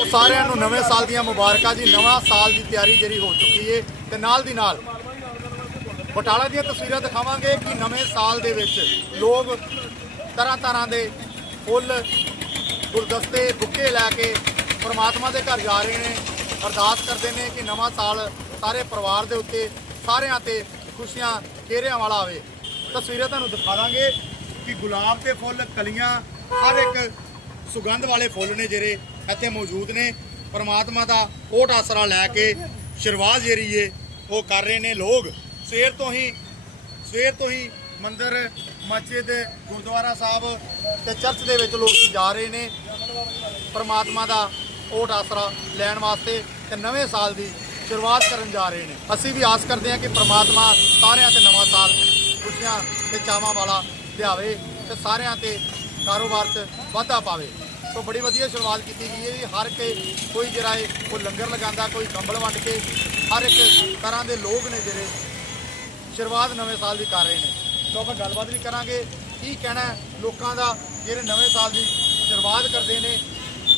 ਸੋ ਸਾਰਿਆਂ ਨੂੰ ਨਵੇਂ ਸਾਲ ਦੀਆਂ ਮੁਬਾਰਕਾਂ ਜੀ, ਨਵਾਂ ਸਾਲ ਦੀ ਤਿਆਰੀ ਜਿਹੜੀ ਹੋ ਚੁੱਕੀ ਏ ਤੇ ਨਾਲ ਦੀ ਨਾਲ ਬਟਾਲਾ ਦੀਆਂ ਤਸਵੀਰਾਂ ਦਿਖਾਵਾਂਗੇ ਕਿ ਨਵੇਂ ਸਾਲ ਦੇ ਵਿੱਚ ਲੋਕ ਤਰ੍ਹਾਂ ਤਰ੍ਹਾਂ ਦੇ ਫੁੱਲ, ਗੁਲਦਸਤੇ, ਬੁੱਕੇ ਲੈ ਕੇ ਪਰਮਾਤਮਾ ਦੇ ਘਰ ਜਾ ਰਹੇ ਨੇ, ਅਰਦਾਸ ਕਰਦੇ ਨੇ ਕਿ ਨਵਾਂ ਸਾਲ ਸਾਰੇ ਪਰਿਵਾਰ ਦੇ ਉੱਤੇ, ਸਾਰਿਆਂ ਤੇ ਖੁਸ਼ੀਆਂ ਚਿਹਰਿਆਂ ਵਾਲਾ ਆਵੇ। ਤਸਵੀਰਾਂ ਤੁਹਾਨੂੰ ਦਿਖਾ ਦਾਂਗੇ ਕਿ ਗੁਲਾਬ ਦੇ ਫੁੱਲ, ਕਲੀਆਂ, ਹਰ ਇੱਕ ਸੁਗੰਧ ਵਾਲੇ ਫੁੱਲ ਨੇ ਜਿਹੜੇ ਇੱਥੇ ਮੌਜੂਦ ਨੇ। ਪਰਮਾਤਮਾ ਦਾ ਓਟ ਆਸਰਾ ਲੈ ਕੇ ਸ਼ੁਰੂਆਤ ਜਿਹੜੀ ਏ ਉਹ ਕਰ ਰਹੇ ਨੇ ਲੋਕ। ਸਵੇਰ ਤੋਂ ਹੀ ਸਵੇਰ ਤੋਂ ਹੀ ਮੰਦਿਰ, ਮਸਜਿਦ, ਗੁਰਦੁਆਰਾ ਸਾਹਿਬ ਤੇ ਚਰਚ ਦੇ ਵਿੱਚ ਲੋਕ ਜਾ ਰਹੇ ਨੇ। ਪਰਮਾਤਮਾ ਦਾ ਓਟ ਆਸਰਾ ਲੈਣ ਵਾਸਤੇ ਤੇ ਨਵੇਂ ਸਾਲ ਦੀ ਸ਼ੁਰੂਆਤ ਕਰਨ ਜਾ ਰਹੇ ਨੇ। ਅਸੀਂ ਵੀ ਆਸ ਕਰਦੇ ਹਾਂ ਕਿ ਪਰਮਾਤਮਾ ਸਾਰਿਆਂ ਤੇ ਨਵਾਂ ਸਾਲ ਖੁਸ਼ੀਆਂ ਤੇ ਚਾਵਾਂ ਵਾਲਾ ਲਿਆਵੇ ਤੇ ਸਾਰਿਆਂ ਤੇ ਕਾਰੋਬਾਰ 'ਚ ਵਾਧਾ ਪਾਵੇ। ਸੋ ਬੜੀ ਵਧੀਆ ਸ਼ੁਰੂਆਤ ਕੀਤੀ ਗਈ ਹੈ ਜੀ। ਹਰ ਕੇ ਕੋਈ ਜਿਹੜਾ ਹੈ ਕੋਈ ਲੰਗਰ ਲਗਾਉਂਦਾ, ਕੋਈ ਕੰਬਲ ਵੰਡ ਕੇ, ਹਰ ਇੱਕ ਤਰ੍ਹਾਂ ਦੇ ਲੋਕ ਨੇ ਜਿਹੜੇ ਸ਼ੁਰੂਆਤ ਨਵੇਂ ਸਾਲ ਦੀ ਕਰ ਰਹੇ ਨੇ। ਸੋ ਆਪਾਂ ਗੱਲਬਾਤ ਵੀ ਕਰਾਂਗੇ, ਕੀ ਕਹਿਣਾ ਲੋਕਾਂ ਦਾ, ਜਿਹੜੇ ਨਵੇਂ ਸਾਲ ਦੀ ਸ਼ੁਰੂਆਤ ਕਰਦੇ ਨੇ,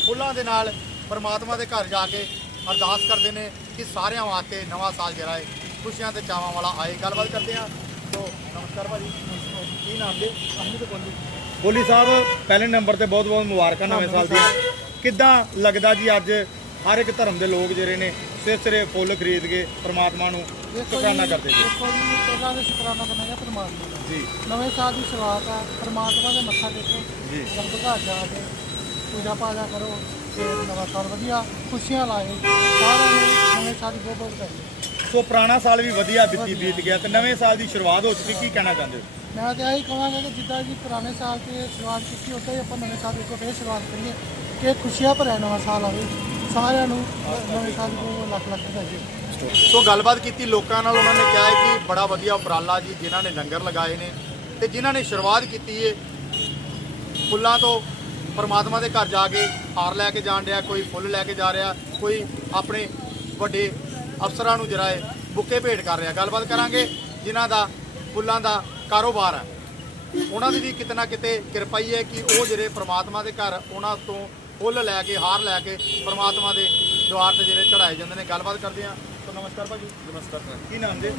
ਫੁੱਲਾਂ ਦੇ ਨਾਲ ਪਰਮਾਤਮਾ ਦੇ ਘਰ ਜਾ ਕੇ ਅਰਦਾਸ ਕਰਦੇ ਨੇ ਕਿ ਸਾਰਿਆਂ ਵਾਸਤੇ ਨਵਾਂ ਸਾਲ ਜਿਹੜਾ ਹੈ ਖੁਸ਼ੀਆਂ ਤੇ ਚਾਵਾਂ ਵਾਲਾ ਆਏ। ਗੱਲਬਾਤ ਕਰਦੇ ਹਾਂ। ਸੋ ਨਮਸਕਾਰ ਭਾਜੀ, ਕੀ ਨਾਮ ਦੇ ਅਹਿਮਦ ਕੋਲੀ ਬੋਲੀ ਸਾਹਿਬ ਪਹਿਲੇ ਨੰਬਰ ਤੇ ਬਹੁਤ ਬਹੁਤ ਮੁਬਾਰਕਾਂ ਨਵੇਂ ਸਾਲ ਦੀਆਂ। ਕਿੱਦਾਂ ਲੱਗਦਾ ਜੀ ਅੱਜ ਹਰ ਇੱਕ ਧਰਮ ਦੇ ਲੋਕ ਜਿਹੜੇ ਨੇ ਸਿਰ ਸਿਰੇ ਫੁੱਲ ਖਰੀਦ ਕੇ ਪ੍ਰਮਾਤਮਾ ਨੂੰ ਸ਼ੁਕਰਾਨਾ ਕਰਦੇ ਜੀ? ਦੇਖੋ ਜੀ ਪਹਿਲਾਂ ਦੇ ਸ਼ੁਕਰਾਨਾ ਕਰਨਾ ਹੈ ਪਰਮਾਤਮਾ ਦਾ। ਜੀ। ਨਵੇਂ ਸਾਲ ਦੀ ਸ਼ੁਰੂਆਤ ਆ ਪਰਮਾਤਮਾ ਦੇ ਮੱਥਾ ਟੇਕੋ ਜੀ। ਰੱਬ ਘਰ ਜਾ ਕੇ ਪੂਜਾ ਪਾਜਾ ਕਰੋ ਤੇ ਨਵਾਂ ਸਾਲ ਵਧੀਆ ਖੁਸ਼ੀਆਂ ਲਾਏ ਸਾਰਿਆਂ ਨੂੰ ਨਵੇਂ ਸਾਲ ਦੀ ਬਹੁਤ ਬਹੁਤ ਵਧਾਈ ਸੋ ਪੁਰਾਣਾ ਸਾਲ ਵੀ ਵਧੀਆ ਬੀਤੀ ਬੀਤ ਗਿਆ ਤੇ ਨਵੇਂ ਸਾਲ ਦੀ ਸ਼ੁਰੂਆਤ ਹੋ ਚੁੱਕੀ ਕੀ ਕਹਿਣਾ ਚਾਹੁੰਦੇ ਹੋ? ਮੈਂ ਤਾਂ ਇਹੀ ਕਹਾਂਗਾ ਕਿ ਜਿੱਦਾਂ ਜੀ ਪੁਰਾਣੇ ਸਾਲ ਤੇ ਸ਼ੁਰੂਆਤ ਕੀਤੀ, ਉੱਦਾਂ ਹੀ ਆਪਾਂ ਨਵੇਂ ਸਾਲ ਦੀ ਫੇਰ ਸ਼ੁਰੂਆਤ ਕਰੀਏ ਕਿ ਖੁਸ਼ੀਆਂ ਭਰਿਆ ਨਵਾਂ ਸਾਲ ਆਵੇ। ਸਾਰਿਆਂ ਨੂੰ ਨਵੇਂ ਸਾਲ ਦੀ ਲੱਖ ਲੱਖ ਵਧਾਈ ਸੋ ਗੱਲਬਾਤ ਕੀਤੀ ਲੋਕਾਂ ਨਾਲ, ਉਹਨਾਂ ਨੇ ਕਿਹਾ ਹੈ ਕਿ ਬੜਾ ਵਧੀਆ ਉਪਰਾਲਾ ਜੀ, ਜਿਨ੍ਹਾਂ ਨੇ ਲੰਗਰ ਲਗਾਏ ਨੇ ਤੇ ਜਿਨ੍ਹਾਂ ਨੇ ਸ਼ੁਰੂਆਤ ਕੀਤੀ ਏ। ਫੁੱਲਾਂ ਤੋਂ ਪਰਮਾਤਮਾ ਦੇ ਘਰ ਜਾ ਕੇ ਹਾਰ ਲੈ ਕੇ ਜਾਣ ਰਿਹਾ, ਕੋਈ ਫੁੱਲ ਲੈ ਕੇ ਜਾ ਰਿਹਾ, ਕੋਈ ਆਪਣੇ ਵੱਡੇ ਅਫਸਰਾਂ ਨੂੰ ਜਿਹੜਾ ਹੈ ਬੁੱਕੇ ਭੇਟ ਕਰ ਰਿਹਾ। ਗੱਲਬਾਤ ਕਰਾਂਗੇ ਜਿਨ੍ਹਾਂ ਦਾ, ਫੁੱਲਾਂ ਦਾ ਕਾਰੋਬਾਰ ਹੈ। ਉਹਨਾਂ ਦੀ ਵੀ ਕਿਤੇ ਨਾ ਕਿਤੇ ਕਿਰਪਾ ਹੀ ਹੈ ਕਿ ਉਹ ਜਿਹੜੇ ਪ੍ਰਮਾਤਮਾ ਦੇ ਘਰ ਉਹਨਾਂ ਤੋਂ ਫੁੱਲ ਲੈ ਕੇ ਹਾਰ ਲੈ ਕੇ ਪ੍ਰਮਾਤਮਾ ਦੇ ਦੁਆਰ ਤੇ ਜਿਹੜੇ ਚੜਾਏ ਜਾਂਦੇ ਨੇ। ਗੱਲਬਾਤ ਕਰਦੇ ਹਾਂ। ਸੋ ਨਮਸਕਾਰ ਭਾਜੀ। ਨਮਸਕਾਰ ਸਰ। ਕੀ ਨਾਮ ਜੀ?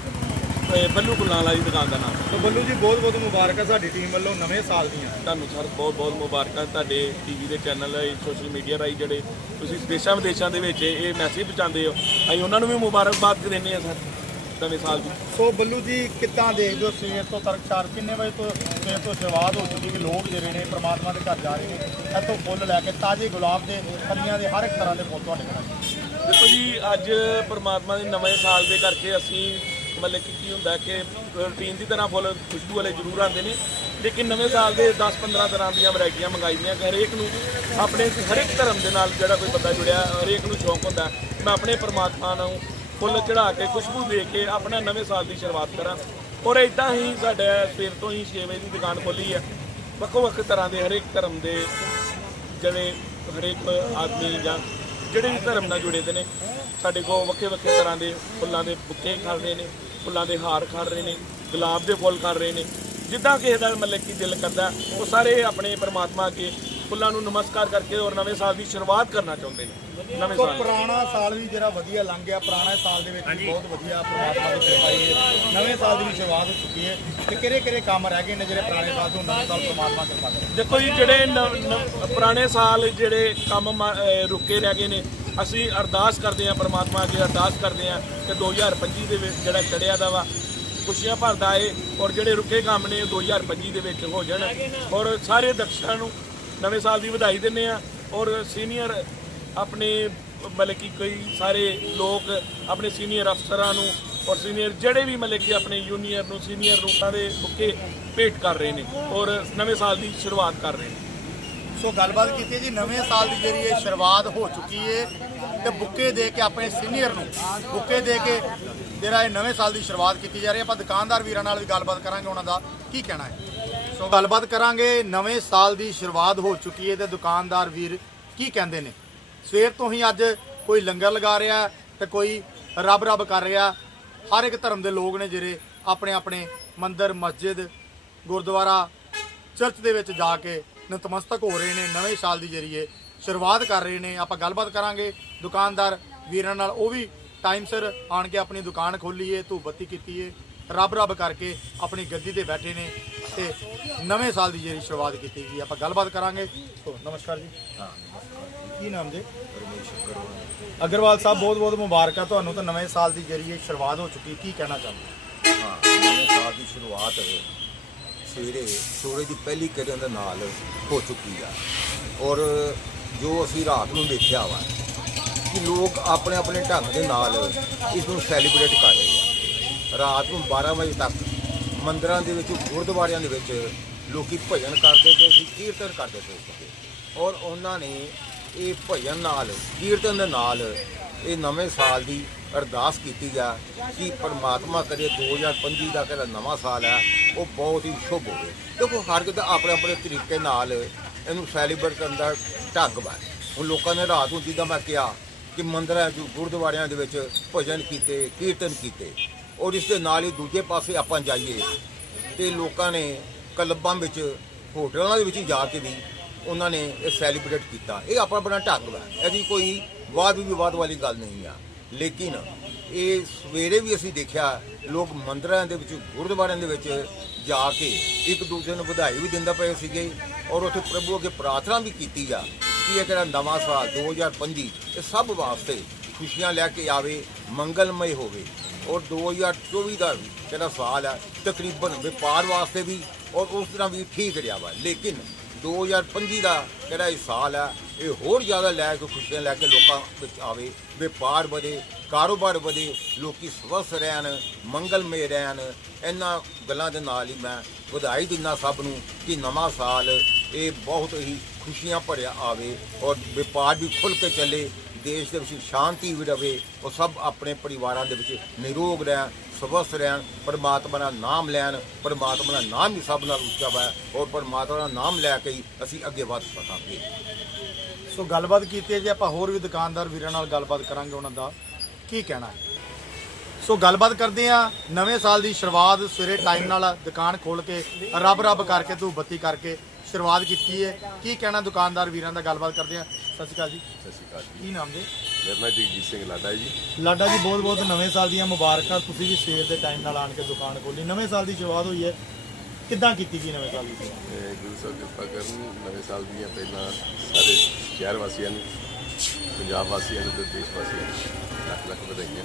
ਬੱਲੂ ਗੁਲਾਂ ਵਾਲੀ ਦੁਕਾਨ ਦਾ ਨਾਮ। ਸੋ ਬੱਲੂ ਜੀ ਬਹੁਤ ਬਹੁਤ ਮੁਬਾਰਕਾਂ ਸਾਡੀ ਟੀਮ ਵੱਲੋਂ ਨਵੇਂ ਸਾਲ ਦੀਆਂ। ਤੁਹਾਨੂੰ ਸਰ ਬਹੁਤ ਬਹੁਤ ਮੁਬਾਰਕਾਂ ਤੁਹਾਡੇ ਟੀਵੀ ਦੇ ਚੈਨਲ ਸੋਸ਼ਲ ਮੀਡੀਆ ਰਾਹੀਂ ਜਿਹੜੇ ਤੁਸੀਂ ਦੇਸ਼ਾਂ ਵਿਦੇਸ਼ਾਂ ਦੇ ਵਿੱਚ ਇਹ ਮੈਸੇਜ ਪਹੁੰਚਾਉਂਦੇ ਹੋ। ਅਸੀਂ ਉਹਨਾਂ ਨੂੰ ਵੀ ਮੁਬਾਰਕਬਾਦ ਦਿੰਦੇ ਹਾਂ ਸਰ। ਨਵੇਂ ਸਾਲ ਦੀ। ਸੋ ਬੱਲੂ ਜੀ ਕਿੱਦਾਂ ਦੇਖਦੇ ਹੋ ਸਵੇਰ ਤੋਂ ਤਰਕਸ਼ਾਰ ਕਿੰਨੇ ਵਜੇ ਤੋਂ ਸਵੇਰ ਤੋਂ ਸ਼ੁਰੂਆਤ ਹੋ ਚੁੱਕੀ ਕਿ ਲੋਕ ਜਿਹੜੇ ਨੇ ਪ੍ਰਮਾਤਮਾ ਦੇ ਘਰ ਜਾ ਰਹੇ ਨੇ ਇੱਥੋਂ ਫੁੱਲ ਲੈ ਕੇ ਤਾਜ਼ੇ ਗੁਲਾਬ ਦੇ ਕਲੀਆਂ ਦੇ ਹਰ ਇੱਕ ਤਰ੍ਹਾਂ ਦੇ ਫੁੱਲ ਤੁਹਾਡੇ ਕੋਲ। ਦੇਖੋ ਜੀ ਅੱਜ ਪਰਮਾਤਮਾ ਦੇ ਨਵੇਂ ਸਾਲ ਦੇ ਕਰਕੇ ਅਸੀਂ ਮਤਲਬ ਕਿ ਕੀ ਹੁੰਦਾ ਕਿ ਰੂਟੀਨ ਦੀ ਤਰ੍ਹਾਂ ਫੁੱਲ ਖੁਸ਼ਬੂ ਵਾਲੇ ਜ਼ਰੂਰ ਆਉਂਦੇ ਨੇ। ਲੇਕਿਨ ਨਵੇਂ ਸਾਲ ਦੇ 10-15 ਤਰ੍ਹਾਂ ਦੀਆਂ ਵੈਰਾਈਟੀਆਂ ਮੰਗਾਈ ਦੀਆਂ ਕਿ ਹਰੇਕ ਨੂੰ ਆਪਣੇ ਹਰ ਇੱਕ ਧਰਮ ਦੇ ਨਾਲ ਜਿਹੜਾ ਕੋਈ ਬੰਦਾ ਜੁੜਿਆ ਹਰੇਕ ਨੂੰ ਸ਼ੌਂਕ ਹੁੰਦਾ ਮੈਂ ਆਪਣੇ ਪਰਮਾਤਮਾ ਨੂੰ ਫੁੱਲ ਚੜਾ ਕੇ ਖੁਸ਼ਬੂ ਦੇ ਕੇ ਆਪਣਾ ਨਵੇਂ ਸਾਲ ਦੀ ਸ਼ੁਰੂਆਤ ਕਰਾਂ। ਔਰ ਇਦਾਂ ਹੀ ਸਾਡੇ ਸਵੇਰ ਤੋਂ ਹੀ 6 ਵਜੇ ਦੀ ਦੁਕਾਨ ਖੋਲੀ ਹੈ। ਵੱਖੋ ਵੱਖ ਤਰ੍ਹਾਂ ਦੇ ਹਰੇਕ ਧਰਮ ਦੇ ਜਿਵੇਂ ਹਰੇਕ ਆਦਮੀ ਜਾਂ ਜਿਹੜੇ ਵੀ ਧਰਮ ਨਾਲ ਜੁੜੇ ਦੇ ਨੇ, ਸਾਡੇ ਕੋਲ ਵੱਖੇ ਵੱਖੇ ਤਰ੍ਹਾਂ ਦੇ ਫੁੱਲਾਂ ਦੇ ਬੁੱਕੇ ਖੜ ਰਹੇ ਨੇ, ਫੁੱਲਾਂ ਦੇ ਹਾਰ ਖੜ ਰਹੇ ਨੇ, ਗੁਲਾਬ ਦੇ ਫੁੱਲ ਖੜ ਰਹੇ ਨੇ। ਜਿੱਦਾਂ ਕਿਸੇ ਦਾ ਮਤਲਬ ਕਿ ਦਿਲ ਕਰਦਾ, ਉਹ ਸਾਰੇ ਆਪਣੇ ਪਰਮਾਤਮਾ ਅੱਗੇ ਫੁੱਲਾਂ ਨੂੰ ਨਮਸਕਾਰ ਕਰਕੇ ਔਰ ਨਵੇਂ ਸਾਲ ਦੀ ਸ਼ੁਰੂਆਤ ਕਰਨਾ ਚਾਹੁੰਦੇ ਨੇ। ਨਵੇਂ ਸੋ ਸਾਲ ਪੁਰਾਣਾ ਸਾਲ ਵੀ ਜਿਹੜਾ ਵਧੀਆ ਲੰਘ ਗਿਆ ਪੁਰਾਣਾ ਸਾਲ ਦੇ ਵਿੱਚ ਵੀ ਬਹੁਤ ਵਧੀਆ ਪ੍ਰਮਾਤਮਾ ਦੀ ਕਿਰਪਾ ਹੈ ਨਵੇਂ ਸਾਲ ਦੀ ਵੀ ਸ਼ੁਰੂਆਤ ਹੋ ਚੁੱਕੀ ਹੈ ਤੇ ਕਿਹੜੇ ਕਿਹੜੇ ਕੰਮ ਰਹਿ ਗਏ ਨੇ ਜਿਹੜੇ ਪੁਰਾਣੇ ਸਾਲ ਤੋਂ ਨਵੇਂ ਸਾਲ ਪ੍ਰਮਾਤਮਾ ਕਿਰਪਾ ਕਰੇ? ਦੇਖੋ ਜੀ ਜਿਹੜੇ ਨਵ- ਨਵ- ਪੁਰਾਣੇ ਸਾਲ ਜਿਹੜੇ ਕੰਮ ਮ- ਅਹ ਰੁਕੇ ਰਹਿ ਗਏ ਨੇ ਅਸੀਂ ਅਰਦਾਸ ਕਰਦੇ ਹਾਂ ਪ੍ਰਮਾਤਮਾ ਅੱਗੇ ਅਰਦਾਸ ਕਰਦੇ ਹਾਂ ਕਿ 2025 ਦੇ ਵਿੱਚ ਜਿਹੜਾ ਚੜਿਆ ਦਾ ਵਾ ਖੁਸ਼ੀਆਂ ਭਰਦਾ ਏ ਔਰ ਜਿਹੜੇ ਰੁਕੇ ਕੰਮ ਨੇ ਉਹ 2025 ਦੇ ਵਿੱਚ ਹੋ ਜਾਣ। ਔਰ ਸਾਰੇ ਦਰਸ਼ਕਾਂ ਨੂੰ ਨਵੇਂ ਸਾਲ ਦੀ ਵਧਾਈ ਦਿੰਦੇ ਆ ਔਰ ਸੀਨੀਅਰ ਆਪਣੇ, ਮਤਲਬ ਕਿ ਕਈ ਸਾਰੇ ਲੋਕ ਆਪਣੇ ਸੀਨੀਅਰ ਅਫਸਰਾਂ ਨੂੰ ਔਰ ਸੀਨੀਅਰ ਜਿਹੜੇ ਵੀ ਮਤਲਬ ਕਿ ਆਪਣੇ ਯੂਨੀਅਰ ਨੂੰ ਸੀਨੀਅਰ ਰੂਟਾਂ ਦੇ ਬੁੱਕੇ ਭੇਟ ਕਰ ਰਹੇ ਨੇ ਔਰ ਨਵੇਂ ਸਾਲ ਦੀ ਸ਼ੁਰੂਆਤ ਕਰ ਰਹੇ ਨੇ। ਸੋ ਗੱਲਬਾਤ ਕੀਤੀ ਹੈ ਜੀ, ਨਵੇਂ ਸਾਲ ਦੀ ਜਿਹੜੀ ਇਹ ਸ਼ੁਰੂਆਤ ਹੋ ਚੁੱਕੀ ਹੈ ਤੇ ਬੁੱਕੇ ਦੇ ਕੇ ਆਪਣੇ ਸੀਨੀਅਰ ਨੂੰ, ਬੁੱਕੇ ਦੇ ਕੇ ਜਿਹੜਾ ਇਹ ਨਵੇਂ ਸਾਲ ਦੀ ਸ਼ੁਰੂਆਤ ਕੀਤੀ ਜਾ ਰਹੀ ਹੈ। ਆਪਾਂ ਦੁਕਾਨਦਾਰ ਵੀਰਾਂ ਨਾਲ ਵੀ ਗੱਲਬਾਤ ਕਰਾਂਗੇ, ਉਹਨਾਂ ਦਾ ਕੀ ਕਹਿਣਾ ਹੈ? ਸੋ ਗੱਲਬਾਤ ਕਰਾਂਗੇ, ਨਵੇਂ ਸਾਲ ਦੀ ਸ਼ੁਰੂਆਤ ਹੋ ਚੁੱਕੀ ਹੈ ਤੇ ਦੁਕਾਨਦਾਰ ਵੀਰ ਕੀ ਕਹਿੰਦੇ ਨੇ? ਸਵੇਰ ਤੋਂ ਹੀ ਅੱਜ ਕੋਈ ਲੰਗਰ ਲਗਾ ਰਿਹਾ ਤੇ ਕੋਈ ਰੱਬ ਰੱਬ ਕਰ ਰਿਹਾ। ਹਰ ਇੱਕ ਧਰਮ ਦੇ ਲੋਕ ਨੇ ਜਿਹੜੇ ਆਪਣੇ ਆਪਣੇ ਮੰਦਿਰ, ਮਸਜਿਦ, ਗੁਰਦੁਆਰਾ, ਚਰਚ ਦੇ ਵਿੱਚ ਜਾ ਕੇ ਨਤਮਸਤਕ ਹੋ ਰਹੇ ਨੇ, ਨਵੇਂ ਸਾਲ ਦੀ ਜਰੀਏ ਸ਼ੁਰੂਆਤ ਕਰ ਰਹੇ ਨੇ। ਆਪਾਂ ਗੱਲਬਾਤ ਕਰਾਂਗੇ ਦੁਕਾਨਦਾਰ ਵੀਰਾਂ ਨਾਲ। ਉਹ ਵੀ ਟਾਈਮ ਸਿਰ ਆਣ ਕੇ ਆਪਣੀ ਦੁਕਾਨ ਖੋਲੀ ਧੂਪ ਬੱਤੀ ਕੀਤੀ ਏ ਰੱਬ ਰੱਬ ਕਰਕੇ ਆਪਣੀ ਗੱਦੀ ਤੇ ਬੈਠੇ ਨੇ ਤੇ ਨਵੇਂ ਸਾਲ ਦੀ ਜਿਹੜੀ ਸ਼ੁਰੂਆਤ ਕੀਤੀ ਗਈ। ਆਪਾਂ ਗੱਲਬਾਤ ਕਰਾਂਗੇ। ਸੋ, ਨਮਸਕਾਰ ਜੀ। ਕੀ ਨਾਮ ਜੀ? ਅਗਰਵਾਲ ਸਾਹਿਬ, ਬਹੁਤ ਬਹੁਤ ਮੁਬਾਰਕਾਂ ਤੁਹਾਨੂੰ ਤਾਂ ਨਵੇਂ ਸਾਲ ਦੀ ਜਿਹੜੀ ਇਹ ਸ਼ੁਰੂਆਤ ਹੋ ਚੁੱਕੀ ਕੀ ਕਹਿਣਾ ਚਾਹੁੰਦੇ ਹਾਂ? ਨਵੇਂ ਸਾਲ ਦੀ ਸ਼ੁਰੂਆਤ ਸਵੇਰੇ, ਸੂਰਜ ਦੀ ਪਹਿਲੀ ਕਿਰਨ ਦੇ ਨਾਲ ਹੋ ਚੁੱਕੀ ਆ। ਔਰ ਜੋ ਅਸੀਂ ਰਾਤ ਨੂੰ ਦੇਖਿਆ ਵਾ ਕਿ ਲੋਕ ਆਪਣੇ ਆਪਣੇ ਢੰਗ ਦੇ ਨਾਲ ਇਸ ਨੂੰ ਸੈਲੀਬ੍ਰੇਟ ਕਰ ਰਹੇ ਆ। ਰਾਤ ਨੂੰ 12 ਵਜੇ ਤੱਕ ਮੰਦਰਾਂ ਦੇ ਵਿੱਚ, ਗੁਰਦੁਆਰਿਆਂ ਦੇ ਵਿੱਚ ਲੋਕੀ ਭਜਨ ਕਰਦੇ ਪਏ ਸੀ ਕੀਰਤਨ ਕਰਦੇ ਪਏ ਸੀ ਔਰ ਉਹਨਾਂ ਨੇ ਇਹ ਭਜਨ ਨਾਲ, ਕੀਰਤਨ ਦੇ ਨਾਲ ਇਹ ਨਵੇਂ ਸਾਲ ਦੀ ਅਰਦਾਸ ਕੀਤੀ ਆ ਕਿ ਪਰਮਾਤਮਾ ਕਰੇ 2025 ਦਾ ਜਿਹੜਾ ਨਵਾਂ ਸਾਲ ਹੈ, ਉਹ ਬਹੁਤ ਹੀ ਸ਼ੁਭ ਹੋਵੇ। ਦੇਖੋ, ਹਰ ਇੱਕ ਦਾ ਆਪਣੇ ਆਪਣੇ ਤਰੀਕੇ ਨਾਲ ਇਹਨੂੰ ਸੈਲੀਬ੍ਰੇਟ ਕਰਨ ਦਾ ਢੰਗ ਵਾ। ਹੁਣ ਲੋਕਾਂ ਨੇ ਰਾਤ ਨੂੰ ਜਿੱਦਾਂ ਮੈਂ ਕਿਹਾ ਕਿ ਮੰਦਰਾਂ 'ਚ ਗੁਰਦੁਆਰਿਆਂ ਦੇ ਵਿੱਚ ਭਜਨ ਕੀਤੇ, ਕੀਰਤਨ ਕੀਤੇ। ਔਰ ਇਸ ਦੇ ਨਾਲ ਹੀ ਦੂਜੇ ਪਾਸੇ ਆਪਾਂ ਜਾਈਏ ਤੇ ਲੋਕਾਂ ਨੇ ਕਲੱਬਾਂ ਵਿੱਚ, ਹੋਟਲਾਂ ਦੇ ਵਿੱਚ ਜਾ ਕੇ ਵੀ ਉਹਨਾਂ ਨੇ ਇਹ ਸੈਲੀਬ੍ਰੇਟ ਕੀਤਾ। ਇਹ ਆਪਣਾ ਆਪਣਾ ਢੰਗ ਹੈ ਇਹਦੀ ਕੋਈ ਵਾਦ ਵਿਵਾਦ ਵਾਲੀ ਗੱਲ ਨਹੀਂ ਆ। ਲੇਕਿਨ ਇਹ ਸਵੇਰੇ ਵੀ ਅਸੀਂ ਦੇਖਿਆ, ਲੋਕ ਮੰਦਰਾਂ ਦੇ ਵਿੱਚ, ਗੁਰਦੁਆਰਿਆਂ ਦੇ ਵਿੱਚ ਜਾ ਕੇ ਇੱਕ ਦੂਜੇ ਨੂੰ ਵਧਾਈ ਵੀ ਦਿੰਦਾ ਪਏ ਸੀਗੇ ਔਰ ਉੱਥੇ ਪ੍ਰਭੂ ਅੱਗੇ ਪ੍ਰਾਰਥਨਾ ਵੀ ਕੀਤੀ ਆ ਕਿ ਇਹ ਜਿਹੜਾ ਨਵਾਂ ਸਾਲ 2025 ਇਹ ਸਭ ਵਾਸਤੇ ਖੁਸ਼ੀਆਂ ਲੈ ਕੇ ਆਵੇ, ਮੰਗਲਮਈ ਹੋਵੇ। ਔਰ 2024 ਦਾ ਜਿਹੜਾ ਸਾਲ ਹੈ ਤਕਰੀਬਨ ਵਪਾਰ ਵਾਸਤੇ ਵੀ ਔਰ ਉਸ ਤਰ੍ਹਾਂ ਵੀ ਠੀਕ ਰਿਹਾ ਵਾ। ਲੇਕਿਨ 2025 ਦਾ ਜਿਹੜਾ ਇਹ ਸਾਲ ਹੈ ਇਹ ਹੋਰ ਜ਼ਿਆਦਾ ਲੈ ਕੇ ਖੁਸ਼ੀਆਂ ਲੈ ਕੇ ਲੋਕਾਂ ਵਿੱਚ ਆਵੇ। ਵਪਾਰ ਵਧੇ, ਕਾਰੋਬਾਰ ਵਧੇ, ਲੋਕੀ ਸਵਸਥ ਰਹਿਣ ਮੰਗਲਮਈ ਰਹਿਣ, ਇਹਨਾਂ ਗੱਲਾਂ ਦੇ ਨਾਲ ਹੀ ਮੈਂ ਵਧਾਈ ਦਿੰਦਾ ਸਭ ਨੂੰ ਕਿ ਨਵਾਂ ਸਾਲ ਇਹ ਬਹੁਤ ਹੀ ਖੁਸ਼ੀਆਂ ਭਰਿਆ ਆਵੇ ਔਰ ਵਪਾਰ ਵੀ ਖੁੱਲ ਕੇ ਚੱਲੇ। ਦੇਸ਼ ਦੇ ਵਿੱਚ ਸ਼ਾਂਤੀ ਵੀ ਰਵੇ, ਉਹ ਸਭ ਆਪਣੇ ਪਰਿਵਾਰਾਂ ਦੇ ਵਿੱਚ ਨਿਰੋਗ ਰਹਿਣ, ਸਵਸਥ ਰਹਿਣ, ਪਰਮਾਤਮਾ ਦਾ ਨਾਮ ਲੈਣ, ਪਰਮਾਤਮਾ ਦਾ ਨਾਮ ਹੀ ਸਭ ਨਾਲ ਉੱਚਾ ਹੈ ਔਰ ਪਰਮਾਤਮਾ ਦਾ ਨਾਮ ਲੈ ਕੇ ਹੀ ਅਸੀਂ ਅੱਗੇ ਵੱਧ ਸਕਾਂਗੇ। ਸੋ ਗੱਲਬਾਤ ਕੀਤੀ ਹੈ ਜੀ, ਆਪਾਂ ਹੋਰ ਵੀ ਦੁਕਾਨਦਾਰ ਵੀਰਾਂ ਨਾਲ ਗੱਲਬਾਤ ਕਰਾਂਗੇ ਉਹਨਾਂ ਦਾ। ਕੀ ਕਹਿਣਾ ਹੈ? ਸੋ ਗੱਲਬਾਤ ਕਰਦੇ ਆ ਨਵੇਂ ਸਾਲ ਦੀ ਸ਼ੁਰੂਆਤ ਸਵੇਰੇ ਟਾਈਮ ਨਾਲ ਦੁਕਾਨ ਖੋਲ ਕੇ ਰੱਬ ਰੱਬ ਕਰਕੇ ਤੂੰ ਬੱਤੀ ਕਰਕੇ ਸ਼ੁਰੂਆਤ ਕੀਤੀ ਹੈ। ਕੀ ਕਹਿਣਾ ਦੁਕਾਨਦਾਰ ਵੀਰਾਂ ਦਾ ਗੱਲਬਾਤ ਕਰਦੇ ਆ ਸਤਿ ਸ਼੍ਰੀ ਅਕਾਲ ਜੀ। ਸਤਿ ਸ਼੍ਰੀ ਅਕਾਲ ਜੀ। ਕੀ ਨਾਮ ਜੀ? ਮੇਰਾ ਨਾਮ ਜਗਜੀਤ ਸਿੰਘ ਲਾਡਾ ਹੈ ਜੀ। ਲਾਡਾ ਜੀ ਬਹੁਤ ਬਹੁਤ ਨਵੇਂ ਸਾਲ ਦੀਆਂ ਮੁਬਾਰਕਾਂ। ਤੁਸੀਂ ਵੀ ਸਵੇਰ ਦੇ ਟਾਈਮ ਨਾਲ ਆਣ ਕੇ ਦੁਕਾਨ ਖੋਲੀ। ਨਵੇਂ ਸਾਲ ਦੀ ਸ਼ੁਰੂਆਤ ਹੋਈ ਹੈ। ਕਿੱਦਾਂ ਕੀਤੀ ਗਈ ਨਵੇਂ ਸਾਲ ਦੀ ਇਹ ਗੁਰੂ ਸਾਹਿਬ ਕਿਰਪਾ ਕਰਨ ਨਵੇਂ ਸਾਲ ਦੀਆਂ ਪਹਿਲਾਂ ਸਾਰੇ ਸ਼ਹਿਰ ਵਾਸੀਆਂ ਨੂੰ ਪੰਜਾਬ ਵਾਸੀਆਂ ਨੂੰ ਤੇ ਦੇਸ਼ ਵਾਸੀਆਂ ਨੂੰ ਲੱਖ ਲੱਖ ਵਧਾਈਆਂ।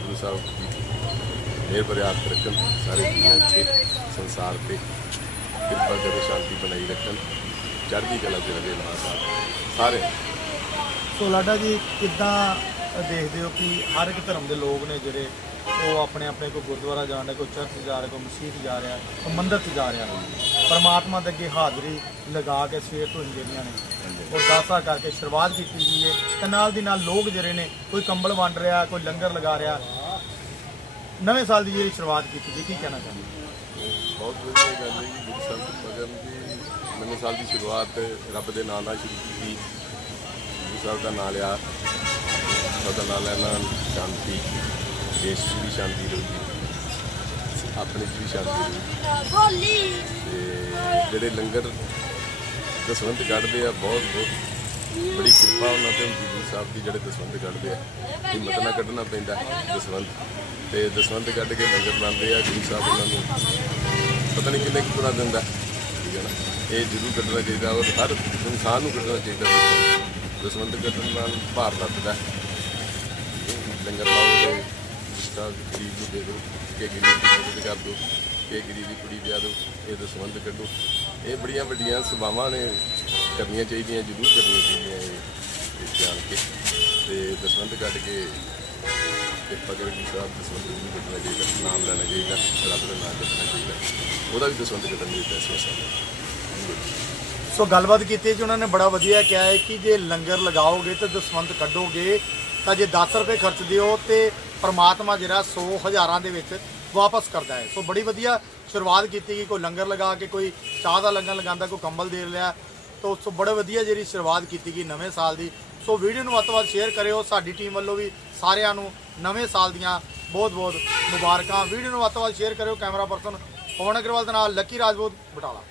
ਗੁਰੂ ਸਾਹਿਬ ਜੀ ਮੇਰ ਹੱਥ ਰੱਖਣ ਸਾਰੇ ਦੁਨੀਆ ਤੇ ਸੰਸਾਰ ਤੇ ਕਿਰਪਾ ਕਰੇ ਸ਼ਾਂਤੀ ਬਣਾਈ ਰੱਖਣ। ਚੜ੍ਹਦੀ ਕਲਾ ਚ ਰਹੇ ਨਵਾਂ ਸਾਲ ਸਾਰੇ। ਸੋ ਲਾਡਾ ਜੀ ਕਿੱਦਾਂ ਦੇਖਦੇ ਹੋ ਕਿ ਹਰ ਇੱਕ ਧਰਮ ਦੇ ਲੋਕ ਨੇ ਜਿਹੜੇ ਉਹ ਆਪਣੇ ਆਪਣੇ ਕੋਈ ਗੁਰਦੁਆਰਾ ਜਾਣ ਰਿਹਾ ਕੋਈ ਚਰਚ ਜਾ ਰਿਹਾ ਕੋਈ ਮਸਜਿਦ ਜਾ ਰਿਹਾ ਕੋਈ ਮੰਦਿਰ 'ਚ ਜਾ ਰਿਹਾ? ਪਰਮਾਤਮਾ ਦੇ ਅੱਗੇ ਹਾਜ਼ਰੀ ਲਗਾ ਕੇ ਸਵੇਰ ਤੋਂ ਹੀ ਜਿਹੜੀਆਂ ਨੇ ਉਹ ਦਾਸਾ ਕਰਕੇ ਸ਼ੁਰੂਆਤ ਕੀਤੀ ਗਈ ਹੈ। ਤੇ ਨਾਲ ਦੀ ਨਾਲ ਲੋਕ ਜਿਹੜੇ ਨੇ ਕੋਈ ਕੰਬਲ ਵੰਡ ਰਿਹਾ ਕੋਈ ਲੰਗਰ ਲਗਾ ਰਿਹਾ। ਨਵੇਂ ਸਾਲ ਦੀ ਜਿਹੜੀ ਸ਼ੁਰੂਆਤ ਕੀਤੀ ਗਈ ਕੀ ਕਹਿਣਾ ਚਾਹੁੰਦੇ ਬਹੁਤ ਵਧੀਆ ਗੱਲ ਹੈ ਜੀ ਗੁਰੂ ਸਾਹਿਬ ਦੀ ਨਵੇਂ ਸਾਲ ਦੀ ਸ਼ੁਰੂਆਤ ਰੱਬ ਦੇ ਨਾਮ ਨਾਲ ਸ਼ੁਰੂ ਕੀਤੀ। ਗੁਰੂ ਸਾਹਿਬ ਦਾ ਨਾਮ ਲਿਆ। ਸਭ ਦਾ ਨਾਮ ਲੈਣਾ ਸ਼ਾਂਤੀ। ਦੇਸ਼ ਵੀ ਸ਼ਾਂਤੀ ਰਹੂਗੀ। ਆਪਣੇ ਵੀ ਸ਼ਾਂਤੀ ਰਹੂਗੀ। ਤੇ ਜਿਹੜੇ ਲੰਗਰ ਦਸਵੰਤ ਕੱਢਦੇ ਆ ਬਹੁਤ ਬਹੁਤ ਬੜੀ ਕਿਰਪਾ ਉਹਨਾਂ ਤੇ ਹੁੰਦੀ ਗੁਰੂ ਸਾਹਿਬ ਦੀ ਜਿਹੜੇ ਦਸਵੰਤ ਕੱਢਦੇ ਆ। ਹਿੰਮਤ ਨਾਲ ਕੱਢਣਾ ਪੈਂਦਾ ਦਸਵੰਤ। ਤੇ ਦਸਵੰਤ ਕੱਢ ਕੇ ਲੰਗਰ ਲਾਉਂਦੇ ਆ ਗੁਰੂ ਸਾਹਿਬ ਉਹਨਾਂ ਨੂੰ ਪਤਾ ਨਹੀਂ ਕਿੰਨੇ ਕੁ ਦਿੰਦਾ। ਠੀਕ ਹੈ ਨਾ ਇਹ ਜ਼ਰੂਰ ਕੱਢਣਾ ਚਾਹੀਦਾ ਔਰ ਹਰ ਇਨਸਾਨ ਨੂੰ ਕੱਢਣਾ ਚਾਹੀਦਾ ਦਸਵੰਧ। ਕੱਢਣ ਨਾਲ ਭਾਰ ਲੱਥਦਾ ਹੈ। ਲੰਗਰ ਲਾਓ ਜਿਸਦਾ ਗਰੀਬ ਨੂੰ ਦੇ ਦਿਓ ਕਿ ਗਰੀਬ ਦੀ ਮਦਦ ਕਰ ਦਿਓ ਕਿ ਗਰੀਬ ਦੀ ਕੁੜੀ ਵਿਆਹ ਦਿਓ, ਇਹ ਦਸਵੰਧ ਕੱਢੋ ਇਹ ਬੜੀਆਂ ਵੱਡੀਆਂ ਸੇਵਾਵਾਂ ਨੇ, ਕਰਨੀਆਂ ਚਾਹੀਦੀਆਂ, ਜ਼ਰੂਰ ਕਰਨੀਆਂ ਚਾਹੀਦੀਆਂ ਇਹ ਜਾਣ ਕੇ ਤੇ ਦਸਵੰਧ ਕੱਢ ਕੇ ਕਿਰਪਾ ਕਰਕੇ ਸਾਹਿਬ ਦਸਵੰਧ ਜ਼ਰੂਰ ਕੱਢਣਾ ਚਾਹੀਦਾ, ਨਾਮ ਲੈਣਾ ਚਾਹੀਦਾ, ਰੱਬ ਦਾ ਨਾਮ ਜਪਣਾ ਚਾਹੀਦਾ। ਉਹਦਾ ਵੀ ਦਸਵੰਧ ਕੱਢਣ ਦੀ ਪੈਸੇ ਵਸਾਉਣੇ ਸੋ ਗੱਲਬਾਤ ਕੀਤੀ ਜੀ, ਉਹਨਾਂ ਨੇ ਬੜਾ ਵਧੀਆ ਕਿਹਾ ਹੈ ਕਿ ਜੇ ਲੰਗਰ ਲਗਾਓਗੇ ਤੇ ਦਸਵੰਤ ਕੱਢੋਗੇ, ਤਾਂ ਜੇ 10 ਰੁਪਏ ਖਰਚ ਦਿਓ ਤੇ ਪਰਮਾਤਮਾ ਜਿਹੜਾ 100 ਹਜ਼ਾਰਾਂ ਦੇ ਵਿੱਚ ਵਾਪਸ ਕਰਦਾ ਹੈ। ਸੋ ਬੜੀ ਵਧੀਆ ਸ਼ੁਰੂਆਤ ਕੀਤੀ ਗਈ ਕੋਈ ਲੰਗਰ ਲਗਾ ਕੇ, ਕੋਈ ਚਾਹ ਦਾ ਲੰਗਰ ਲਗਾਉਂਦਾ, ਕੋਈ ਕੰਬਲ ਦੇ ਲਿਆ। ਤਾਂ ਉਸ ਤੋਂ ਬੜਾ ਵਧੀਆ ਜਿਹੜੀ ਸ਼ੁਰੂਆਤ ਕੀਤੀ ਗਈ ਨਵੇਂ ਸਾਲ ਦੀ। ਸੋ ਵੀਡੀਓ ਨੂੰ ਵੱਧ ਤੋਂ ਵੱਧ ਸ਼ੇਅਰ ਕਰਿਓ, ਸਾਡੀ ਟੀਮ ਵੱਲੋਂ ਵੀ ਸਾਰਿਆਂ ਨੂੰ ਨਵੇਂ ਸਾਲ ਦੀਆਂ ਬਹੁਤ ਬਹੁਤ ਮੁਬਾਰਕਾਂ। ਵੀਡੀਓ ਨੂੰ ਵੱਧ ਤੋਂ ਵੱਧ ਸ਼ੇਅਰ ਕਰਿਓ ਕੈਮਰਾ ਪਰਸਨ ਪਵਨ ਅਗਰਵਾਲ ਦੇ ਨਾਲ, ਲੱਕੀ ਰਾਜਪੂਤ, ਬਟਾਲਾ।